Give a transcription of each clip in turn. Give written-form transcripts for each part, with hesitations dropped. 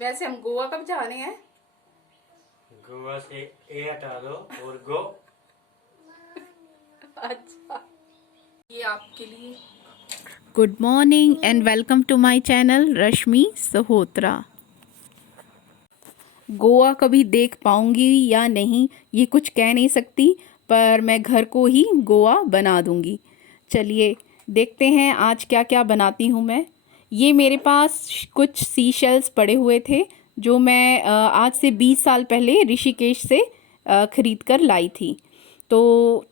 वैसे हम गोवा कब जाने हैं? गोवा से ए हटा दो और गो। अच्छा, ये आपके लिए। Good morning and welcome to my channel Rashmi Sahotra. Goa कभी देख पाऊंगी या नहीं ये कुछ कह नहीं सकती, पर मैं घर को ही गोवा बना दूंगी। चलिए देखते हैं आज क्या क्या बनाती हूँ मैं। ये मेरे पास कुछ सी शेल्स पड़े हुए थे जो मैं आज से 20 साल पहले ऋषिकेश से ख़रीद कर लाई थी। तो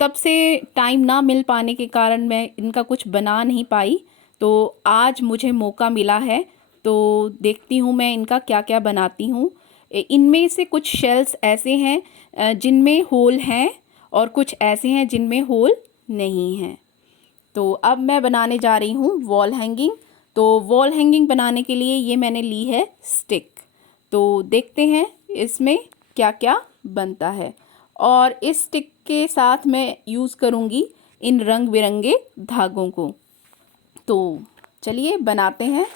तब से टाइम ना मिल पाने के कारण मैं इनका कुछ बना नहीं पाई। तो आज मुझे मौका मिला है, तो देखती हूँ मैं इनका क्या क्या बनाती हूँ। इनमें से कुछ शेल्स ऐसे हैं जिनमें होल हैं और कुछ ऐसे हैं जिनमें होल नहीं हैं। तो अब मैं बनाने जा रही हूँ वॉल हैंगिंग। तो वॉल हैंगिंग बनाने के लिए ये मैंने ली है स्टिक। तो देखते हैं इसमें क्या क्या बनता है। और इस स्टिक के साथ मैं यूज़ करूँगी इन रंग बिरंगे धागों को। तो चलिए बनाते हैं।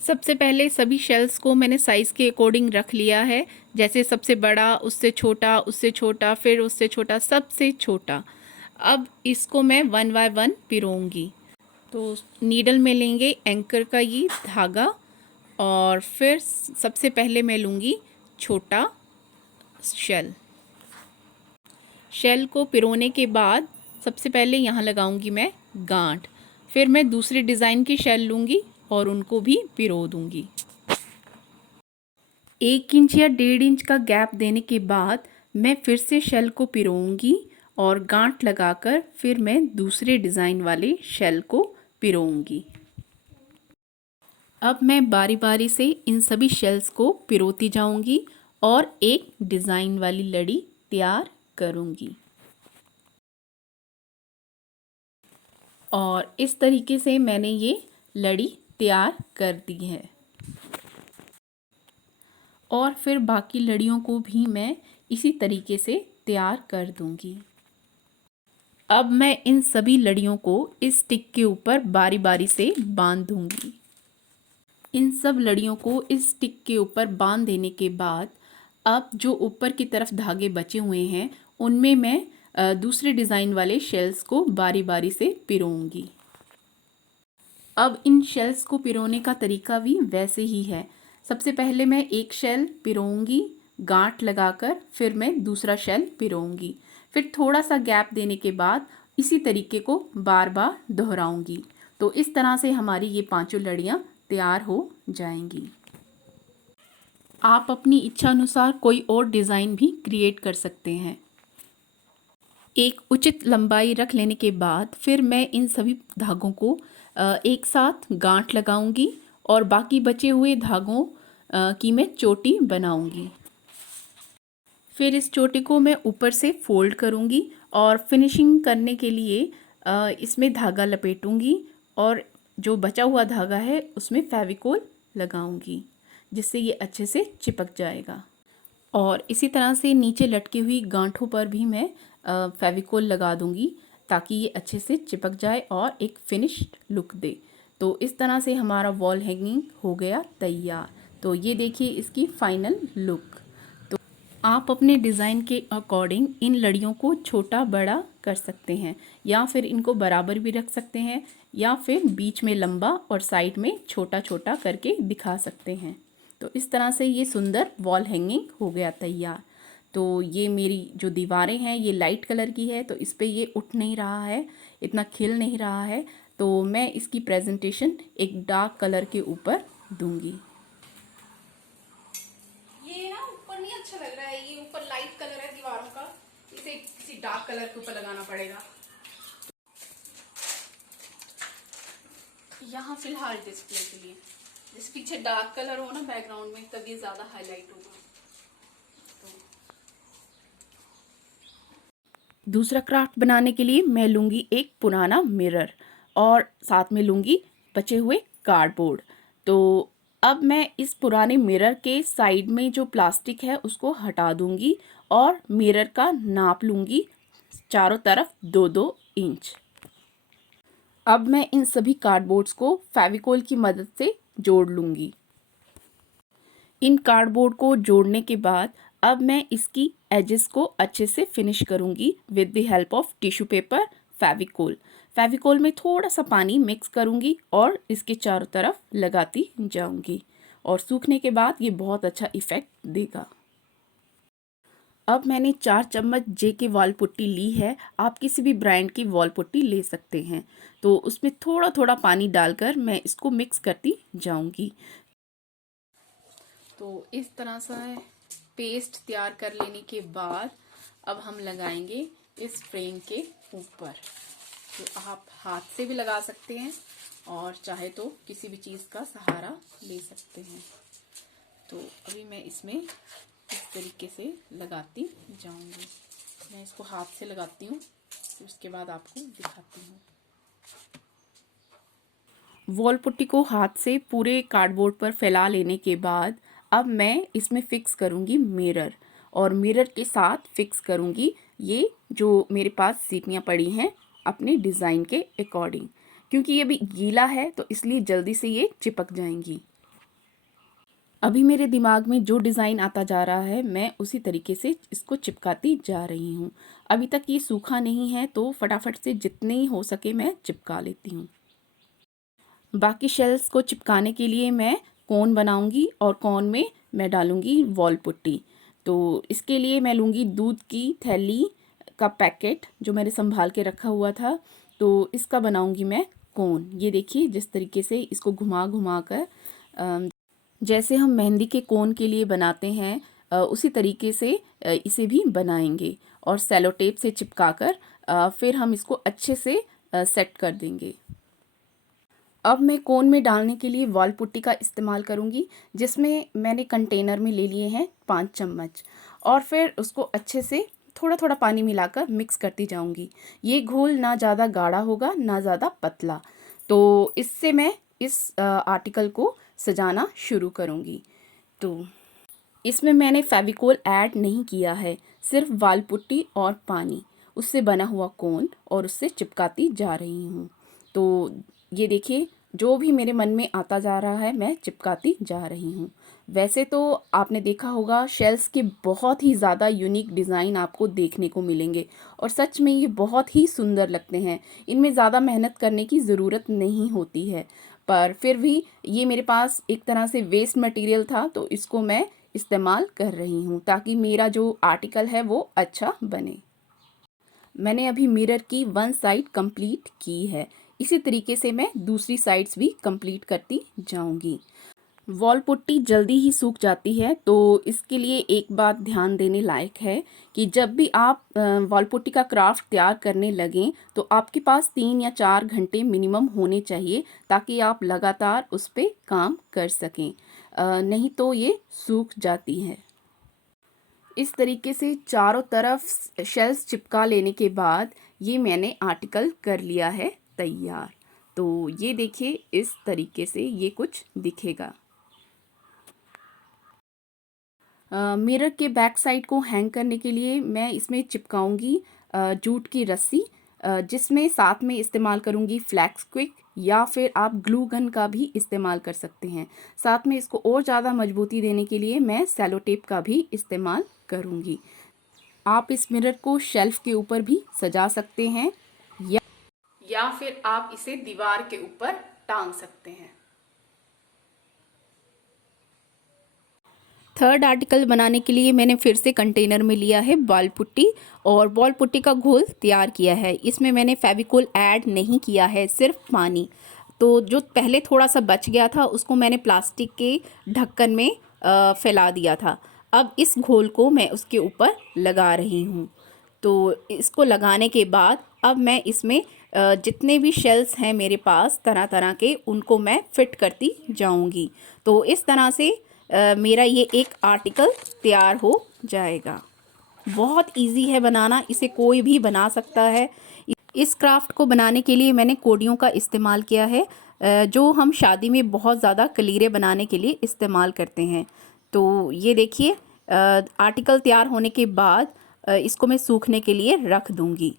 सबसे पहले सभी शेल्स को मैंने साइज़ के अकॉर्डिंग रख लिया है, जैसे सबसे बड़ा, उससे छोटा, फिर उससे छोटा, सबसे छोटा। अब इसको मैं 1 बाय 1 पिरोऊंगी। तो नीडल में लेंगे एंकर का ये धागा और फिर सबसे पहले मैं लूँगी छोटा शेल। शेल को पिरोने के बाद सबसे पहले यहाँ लगाऊंगी मैं गांठ। फिर मैं दूसरे डिज़ाइन की शेल लूँगी और उनको भी पिरो दूँगी। 1 इंच या 1.5 इंच का गैप देने के बाद मैं फिर से शेल को पिरोऊंगी और गांठ लगाकर फिर मैं दूसरे डिज़ाइन वाले शेल को पिरोऊंगी। अब मैं बारी बारी से इन सभी शेल्स को पिरोती जाऊंगी और एक डिज़ाइन वाली लड़ी तैयार करूंगी। और इस तरीके से मैंने ये लड़ी तैयार कर दी है। और फिर बाकी लड़ियों को भी मैं इसी तरीके से तैयार कर दूंगी। अब मैं इन सभी लड़ियों को इस स्टिक के ऊपर बारी बारी से बांध दूंगी। इन सब लड़ियों को इस स्टिक के ऊपर बांध देने के बाद अब जो ऊपर की तरफ धागे बचे हुए हैं उनमें मैं दूसरे डिज़ाइन वाले शेल्स को बारी बारी से पिरोऊंगी। अब इन शेल्स को पिरोने का तरीका भी वैसे ही है। सबसे पहले मैं एक शेल पिरोऊंगी गांठ लगाकर, फिर मैं दूसरा शेल पिरोऊंगी, फिर थोड़ा सा गैप देने के बाद इसी तरीके को बार बार दोहराऊंगी। तो इस तरह से हमारी ये पांचों लड़ियाँ तैयार हो जाएंगी। आप अपनी इच्छा अनुसार कोई और डिज़ाइन भी क्रिएट कर सकते हैं। एक उचित लंबाई रख लेने के बाद फिर मैं इन सभी धागों को एक साथ गांठ लगाऊंगी और बाकी बचे हुए धागों की मैं चोटी बनाऊंगी। फिर इस चोटी को मैं ऊपर से फोल्ड करूंगी और फिनिशिंग करने के लिए इसमें धागा लपेटूंगी और जो बचा हुआ धागा है उसमें फेविकोल लगाऊंगी जिससे ये अच्छे से चिपक जाएगा। और इसी तरह से नीचे लटकी हुई गांठों पर भी मैं फेविकोल लगा दूंगी ताकि ये अच्छे से चिपक जाए और एक फिनिश्ड लुक दे। तो इस तरह से हमारा वॉल हैंगिंग हो गया तैयार। तो ये देखिए इसकी फाइनल लुक। तो आप अपने डिज़ाइन के अकॉर्डिंग इन लड़ियों को छोटा बड़ा कर सकते हैं या फिर इनको बराबर भी रख सकते हैं या फिर बीच में लंबा और साइड में छोटा छोटा करके दिखा सकते हैं। तो इस तरह से ये सुंदर वॉल हैंगिंग हो गया तैयार। तो ये मेरी जो दीवारें हैं ये लाइट कलर की है, तो इस पे ये उठ नहीं रहा है, इतना खिल नहीं रहा है। तो मैं इसकी प्रेजेंटेशन एक डार्क कलर के ऊपर दूंगी। ये ना ऊपर नहीं अच्छा लग रहा है, ये ऊपर लाइट कलर है दीवारों का, इसे किसी डार्क कलर के ऊपर लगाना पड़ेगा। यहाँ फिलहाल डिस्प्ले के लिए जिस पीछे डार्क कलर हो ना बैकग्राउंड में तब ये ज्यादा हाईलाइट होगा। दूसरा क्राफ्ट बनाने के लिए मैं लूँगी एक पुराना मिरर और साथ में लूँगी बचे हुए कार्डबोर्ड। तो अब मैं इस पुराने मिरर के साइड में जो प्लास्टिक है उसको हटा दूँगी और मिरर का नाप लूँगी चारों तरफ 2-2 इंच। अब मैं इन सभी कार्डबोर्ड्स को फेविकोल की मदद से जोड़ लूँगी। इन कार्डबोर्ड को जोड़ने के बाद अब मैं इसकी एजेस को अच्छे से फिनिश करूँगी with the help of tissue paper, Fevicol. Fevicol में थोड़ा सा पानी मिक्स करूँगी और इसके चारों तरफ लगाती जाऊँगी और सूखने के बाद ये बहुत अच्छा इफ़ेक्ट देगा। अब मैंने 4 चम्मच JK वॉल पुट्टी ली है। आप किसी भी ब्रांड की वॉल पुट्टी ले सकते हैं। तो उसमें थोड़ा थोड़ा पानी डालकर मैं इसको मिक्स करती जाऊंगी। तो इस तरह से पेस्ट तैयार कर लेने के बाद अब हम लगाएंगे इस फ्रेम के ऊपर। तो आप हाथ से भी लगा सकते हैं और चाहे तो किसी भी चीज़ का सहारा ले सकते हैं। तो अभी मैं इसमें इस तरीके से लगाती जाऊंगी। मैं इसको हाथ से लगाती हूँ, फिर उसके बाद आपको दिखाती हूँ। वॉल पुट्टी को हाथ से पूरे कार्डबोर्ड पर फैला लेने के बाद अब मैं इसमें फिक्स करूँगी मिरर, और मिरर के साथ फिक्स करूँगी ये जो मेरे पास सीटियाँ पड़ी हैं अपने डिज़ाइन के अकॉर्डिंग। क्योंकि ये भी गीला है तो इसलिए जल्दी से ये चिपक जाएंगी। अभी मेरे दिमाग में जो डिज़ाइन आता जा रहा है मैं उसी तरीके से इसको चिपकाती जा रही हूँ। अभी तक ये सूखा नहीं है तो फटाफट से जितने हो सके मैं चिपका लेती हूँ। बाकी शेल्स को चिपकाने के लिए मैं कोन बनाऊंगी और कोन में मैं डालूंगी वॉल पुट्टी। तो इसके लिए मैं लूँगी दूध की थैली का पैकेट जो मैंने संभाल के रखा हुआ था। तो इसका बनाऊंगी मैं कोन। ये देखिए जिस तरीके से इसको घुमा घुमा कर जैसे हम मेहंदी के कोन के लिए बनाते हैं उसी तरीके से इसे भी बनाएंगे और सेलो टेप से चिपकाकर फिर हम इसको अच्छे से सेट कर देंगे। अब मैं कोन में डालने के लिए वॉल पुट्टी का इस्तेमाल करूंगी, जिसमें मैंने कंटेनर में ले लिए हैं 5 चम्मच, और फिर उसको अच्छे से थोड़ा थोड़ा पानी मिलाकर मिक्स करती जाऊंगी। ये घोल ना ज़्यादा गाढ़ा होगा ना ज़्यादा पतला। तो इससे मैं इस आर्टिकल को सजाना शुरू करूंगी। तो इसमें मैंने फेविकोल ऐड नहीं किया है, सिर्फ वॉल पुट्टी और पानी, उससे बना हुआ कोन, और उससे चिपकाती जा रही हूँ। तो ये देखिए जो भी मेरे मन में आता जा रहा है मैं चिपकाती जा रही हूँ। वैसे तो आपने देखा होगा शेल्स के बहुत ही ज़्यादा यूनिक डिज़ाइन आपको देखने को मिलेंगे और सच में ये बहुत ही सुंदर लगते हैं। इनमें ज़्यादा मेहनत करने की ज़रूरत नहीं होती है, पर फिर भी ये मेरे पास एक तरह से वेस्ट मटेरियल था तो इसको मैं इस्तेमाल कर रही हूँ ताकि मेरा जो आर्टिकल है वो अच्छा बने। मैंने अभी मिरर की 1 साइड कंप्लीट की है। इसी तरीके से मैं दूसरी साइड्स भी कंप्लीट करती जाऊंगी। वॉल पुट्टी जल्दी ही सूख जाती है तो इसके लिए एक बात ध्यान देने लायक है कि जब भी आप वॉल पुट्टी का क्राफ्ट तैयार करने लगें तो आपके पास 3 या 4 घंटे मिनिमम होने चाहिए ताकि आप लगातार उस पर काम कर सकें, नहीं तो ये सूख जाती है। इस तरीके से चारों तरफ शेल्स चिपका लेने के बाद ये मैंने आर्टिकल कर लिया है तैयार। तो ये देखिए इस तरीके से ये कुछ दिखेगा। मिरर के बैक साइड को हैंग करने के लिए मैं इसमें चिपकाऊंगी जूट की रस्सी, जिसमें साथ में इस्तेमाल करूंगी फ्लैक्स क्विक या फिर आप ग्लू गन का भी इस्तेमाल कर सकते हैं। साथ में इसको और ज़्यादा मजबूती देने के लिए मैं सेलो टेप का भी इस्तेमाल करूंगी। आप इस मिरर को शेल्फ के ऊपर भी सजा सकते हैं या फिर आप इसे दीवार के ऊपर टांग सकते हैं। थर्ड आर्टिकल बनाने के लिए मैंने फिर से कंटेनर में लिया है वॉल पुट्टी और वॉल पुट्टी का घोल तैयार किया है। इसमें मैंने फेविकोल ऐड नहीं किया है, सिर्फ पानी। तो जो पहले थोड़ा सा बच गया था उसको मैंने प्लास्टिक के ढक्कन में फैला दिया था। अब इस घोल को मैं उसके ऊपर लगा रही हूँ। तो इसको लगाने के बाद अब मैं इसमें जितने भी शेल्स हैं मेरे पास तरह तरह के उनको मैं फिट करती जाऊँगी। तो इस तरह से मेरा ये एक आर्टिकल तैयार हो जाएगा। बहुत इजी है बनाना, इसे कोई भी बना सकता है। इस क्राफ्ट को बनाने के लिए मैंने कोडियों का इस्तेमाल किया है, जो हम शादी में बहुत ज़्यादा कलीरे बनाने के लिए इस्तेमाल करते हैं। तो ये देखिए आर्टिकल तैयार होने के बाद इसको मैं सूखने के लिए रख दूँगी।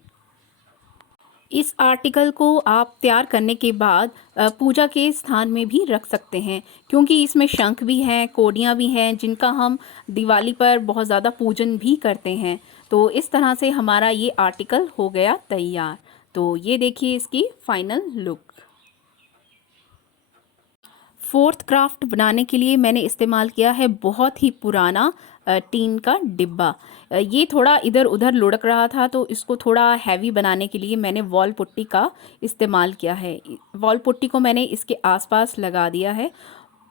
इस आर्टिकल को आप तैयार करने के बाद पूजा के स्थान में भी रख सकते हैं, क्योंकि इसमें शंख भी हैं, कोडियाँ भी हैं, जिनका हम दिवाली पर बहुत ज़्यादा पूजन भी करते हैं। तो इस तरह से हमारा ये आर्टिकल हो गया तैयार। तो ये देखिए इसकी फाइनल लुक। फोर्थ क्राफ्ट बनाने के लिए मैंने इस्तेमाल किया है बहुत ही पुराना टीन का डिब्बा। ये थोड़ा इधर उधर लुढ़क रहा था, तो इसको थोड़ा हैवी बनाने के लिए मैंने वॉल पुट्टी का इस्तेमाल किया है। वॉल पुट्टी को मैंने इसके आसपास लगा दिया है।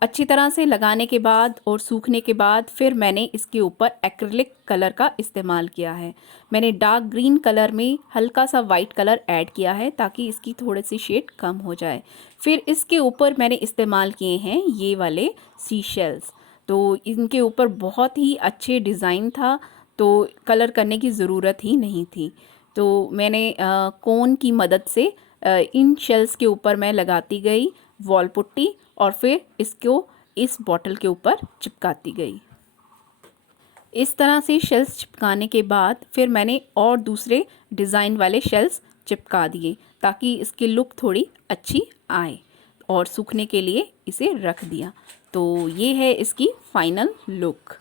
अच्छी तरह से लगाने के बाद और सूखने के बाद फिर मैंने इसके ऊपर एक्रिलिक कलर का इस्तेमाल किया है। मैंने डार्क ग्रीन कलर में हल्का सा वाइट कलर ऐड किया है ताकि इसकी थोड़ी सी शेड कम हो जाए। फिर इसके ऊपर मैंने इस्तेमाल किए हैं ये वाले सी शेल्स। तो इनके ऊपर बहुत ही अच्छे डिज़ाइन था, तो कलर करने की ज़रूरत ही नहीं थी। तो मैंने कोन की मदद से इन शेल्स के ऊपर मैं लगाती गई वॉल पुट्टी और फिर इसको इस बॉटल के ऊपर चिपकाती गई। इस तरह से शेल्स चिपकाने के बाद फिर मैंने और दूसरे डिज़ाइन वाले शेल्स चिपका दिए ताकि इसकी लुक थोड़ी अच्छी आए, और सूखने के लिए इसे रख दिया। तो ये है इसकी फाइनल लुक।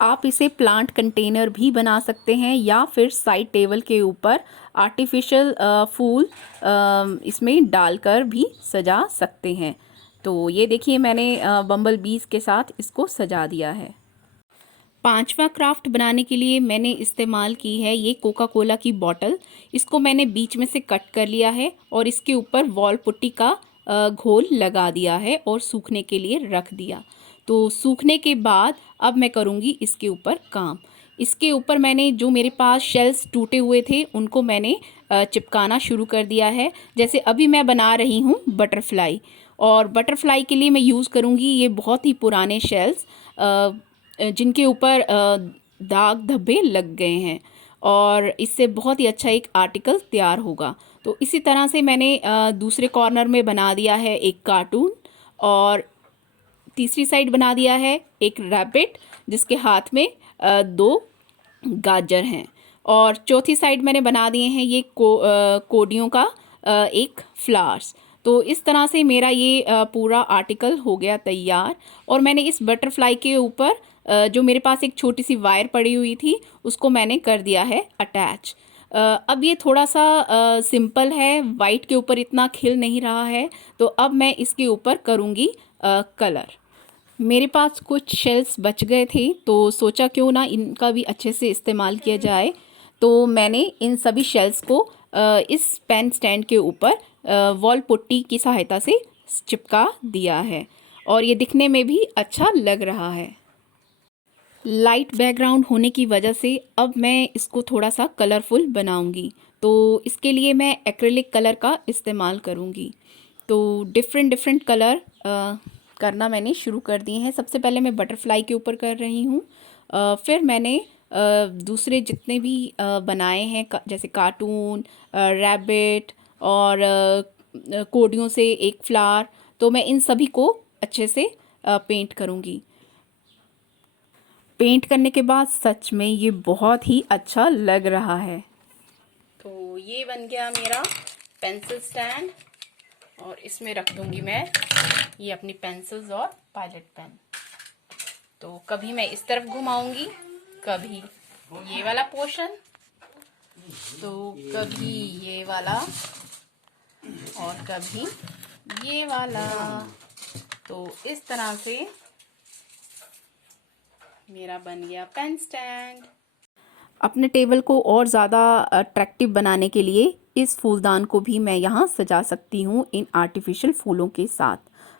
आप इसे प्लांट कंटेनर भी बना सकते हैं या फिर साइड टेबल के ऊपर आर्टिफिशियल फूल इसमें डालकर भी सजा सकते हैं। तो ये देखिए मैंने बम्बल बीज के साथ इसको सजा दिया है। पांचवा क्राफ्ट बनाने के लिए मैंने इस्तेमाल की है ये कोका कोला की बॉटल। इसको मैंने बीच में से कट कर लिया है और इसके ऊपर वॉल पुट्टी का घोल लगा दिया है और सूखने के लिए रख दिया। तो सूखने के बाद अब मैं करूँगी इसके ऊपर काम। इसके ऊपर मैंने जो मेरे पास शेल्स टूटे हुए थे उनको मैंने चिपकाना शुरू कर दिया है। जैसे अभी मैं बना रही हूँ बटरफ्लाई, और बटरफ्लाई के लिए मैं यूज़ करूँगी ये बहुत ही पुराने शेल्स जिनके ऊपर दाग धब्बे लग गए हैं, और इससे बहुत ही अच्छा एक आर्टिकल तैयार होगा। तो इसी तरह से मैंने दूसरे कॉर्नर में बना दिया है एक कार्टून, और तीसरी साइड बना दिया है एक रैबिट जिसके हाथ में दो गाजर हैं, और चौथी साइड मैंने बना दिए हैं ये कोडियों का एक फ्लावर्स। तो इस तरह से मेरा ये पूरा आर्टिकल हो गया तैयार। और मैंने इस बटरफ्लाई के ऊपर जो मेरे पास एक छोटी सी वायर पड़ी हुई थी उसको मैंने कर दिया है अटैच। अब ये थोड़ा सा सिंपल है, वाइट के ऊपर इतना खिल नहीं रहा है, तो अब मैं इसके ऊपर करूँगी कलर। मेरे पास कुछ शेल्स बच गए थे, तो सोचा क्यों ना इनका भी अच्छे से इस्तेमाल किया जाए। तो मैंने इन सभी शेल्स को इस पेन स्टैंड के ऊपर वॉल पुट्टी की सहायता से चिपका दिया है, और ये दिखने में भी अच्छा लग रहा है। लाइट बैकग्राउंड होने की वजह से अब मैं इसको थोड़ा सा कलरफुल बनाऊंगी। तो इसके लिए मैं एक्रिलिक कलर का इस्तेमाल करूंगी। तो डिफरेंट डिफरेंट कलर करना मैंने शुरू कर दिए हैं। सबसे पहले मैं बटरफ्लाई के ऊपर कर रही हूँ, फिर मैंने दूसरे जितने भी बनाए हैं जैसे कार्टून, रैबिट और कोडियों से एक फ्लावर, तो मैं इन सभी को अच्छे से पेंट करूँगी। पेंट करने के बाद सच में ये बहुत ही अच्छा लग रहा है। तो ये बन गया मेरा पेंसिल स्टैंड, और इसमें रख दूंगी मैं ये अपनी पेंसिल्स और पायलट पेन। तो कभी मैं इस तरफ घुमाऊंगी, कभी ये वाला पोर्शन, तो कभी ये वाला, और कभी ये वाला। तो इस तरह से मेरा बन गया पेन स्टैंड। अपने टेबल को और ज़्यादा अट्रैक्टिव बनाने के लिए इस फूलदान को भी मैं यहाँ सजा सकती हूँ इन आर्टिफिशियल फूलों के साथ।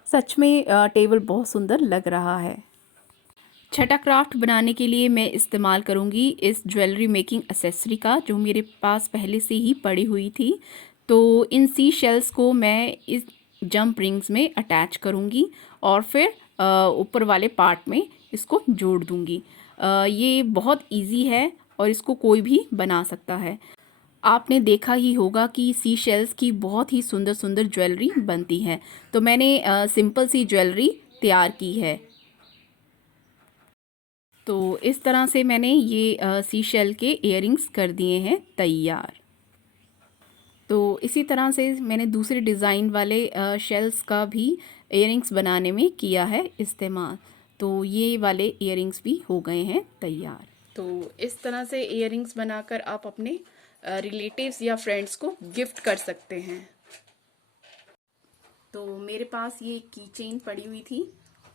सच में टेबल बहुत सुंदर लग रहा है। छठा क्राफ्ट बनाने के लिए मैं इस्तेमाल करूँगी इस ज्वेलरी मेकिंग एसेसरी का, जो मेरे पास पहले से ही पड़ी हुई थी। तो इन सी शेल्स को मैं इस जंप रिंग्स में अटैच करूँगी और फिर ऊपर वाले पार्ट में इसको जोड़ दूँगी। ये बहुत इजी है और इसको कोई भी बना सकता है। आपने देखा ही होगा कि सी शेल्स की बहुत ही सुंदर सुंदर ज्वेलरी बनती है। तो मैंने सिंपल सी ज्वेलरी तैयार की है। तो इस तरह से मैंने ये सी शेल के इयररिंग्स कर दिए हैं तैयार। तो इसी तरह से मैंने दूसरे डिज़ाइन वाले शेल्स का भी इयररिंग्स बनाने में किया है इस्तेमाल। तो ये वाले इयररिंग्स भी हो गए हैं तैयार। तो इस तरह से इयररिंग्स बनाकर आप अपने रिलेटिव्स या फ्रेंड्स को गिफ्ट कर सकते हैं। तो मेरे पास ये की चेन पड़ी हुई थी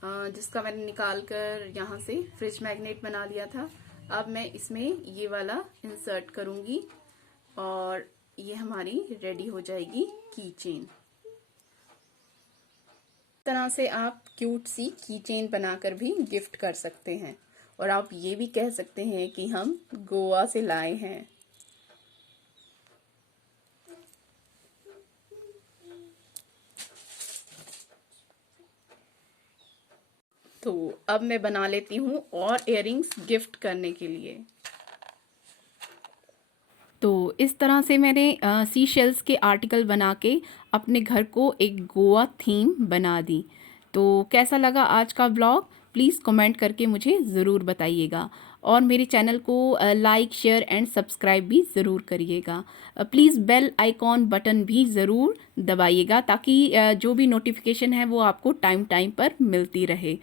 जिसका मैंने निकाल कर यहाँ से फ्रिज मैग्नेट बना लिया था। अब मैं इसमें ये वाला इंसर्ट करूँगी और ये हमारी रेडी हो जाएगी की चेन। इस तरह से आप क्यूट सी की चेन बनाकर भी गिफ्ट कर सकते हैं और आप ये भी कह सकते हैं कि हम गोवा से लाए हैं। तो अब मैं बना लेती हूँ और इयररिंग्स गिफ्ट करने के लिए। तो इस तरह से मैंने सी शेल्स के आर्टिकल बना के अपने घर को एक गोवा थीम बना दी। तो कैसा लगा आज का व्लॉग, प्लीज़ कमेंट करके मुझे ज़रूर बताइएगा और मेरे चैनल को लाइक शेयर एंड सब्सक्राइब भी ज़रूर करिएगा। प्लीज़ बेल आइकॉन बटन भी ज़रूर दबाइएगा ताकि जो भी नोटिफिकेशन है वो आपको टाइम टाइम पर मिलती रहे।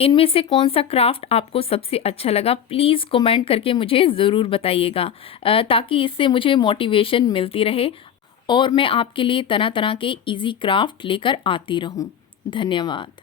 इनमें से कौन सा क्राफ्ट आपको सबसे अच्छा लगा प्लीज़ कमेंट करके मुझे ज़रूर बताइएगा ताकि इससे मुझे मोटिवेशन मिलती रहे और मैं आपके लिए तरह तरह के इजी क्राफ्ट लेकर आती रहूं। धन्यवाद।